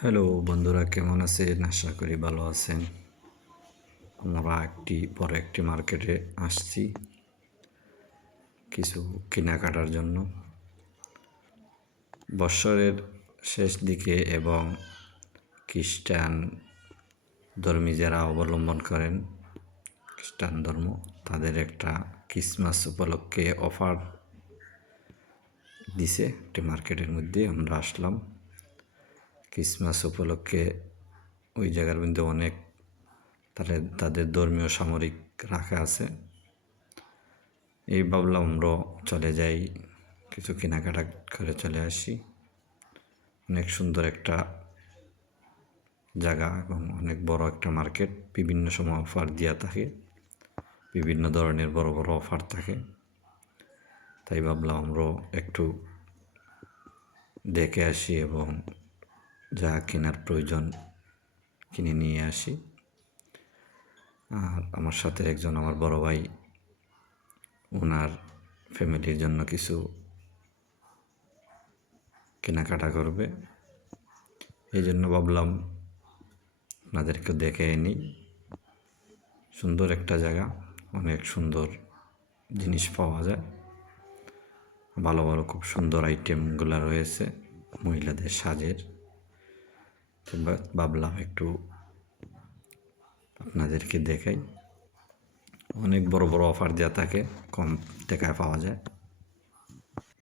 Hello বন্ধুরা, কেমন আছেন? আশা করি ভালো আছেন। আমরা একটি, বড় একটি মার্কেটে আসছি কিছু কেনাকাটার জন্য। বৎসরের শেষ দিকে এবং খ্রিস্টান ধর্মী যারা অবলম্বন করেন, খ্রিস্টান ধর্ম, তাদের একটা ক্রিসমাস উপলক্ষে অফার দিছে একটি মার্কেটের মধ্যে। আমরা আসলাম। ক্রিসমাস উপলক্ষে ওই জায়গার মধ্যে অনেক তাদের তাদের ধর্মীয় সামরিক রাখা আছে। এই ভাবলাম আমরা চলে যাই, কিছু কেনাকাটা করে চলে আসি। অনেক সুন্দর একটা জায়গা এবং অনেক বড় একটা মার্কেট, বিভিন্ন সময় অফার দেওয়া থাকে, বিভিন্ন ধরনের বড় বড় অফার থাকে। তাই ভাবলাম আমরা একটু দেখে আসি এবং যা কেনার প্রয়োজন কিনে নিয়ে আসি। আর আমার সাথে একজন আমার বড় ভাই ওনার ফ্যামিলির জন্য কিছু কেনাকাটা করবে। এই জন্য ভাবলাম আপনাদেরকে দেখে নিই। সুন্দর একটা জায়গা, অনেক সুন্দর জিনিস পাওয়া যায়। ভালো ভালো খুব সুন্দর আইটেমগুলো রয়েছে, মহিলাদের সাজের। ভাবলাম একটু আপনাদেরকে দেখাই। অনেক বড় বড় অফার দেওয়া থাকে কম টাকায় পাওয়া যায়।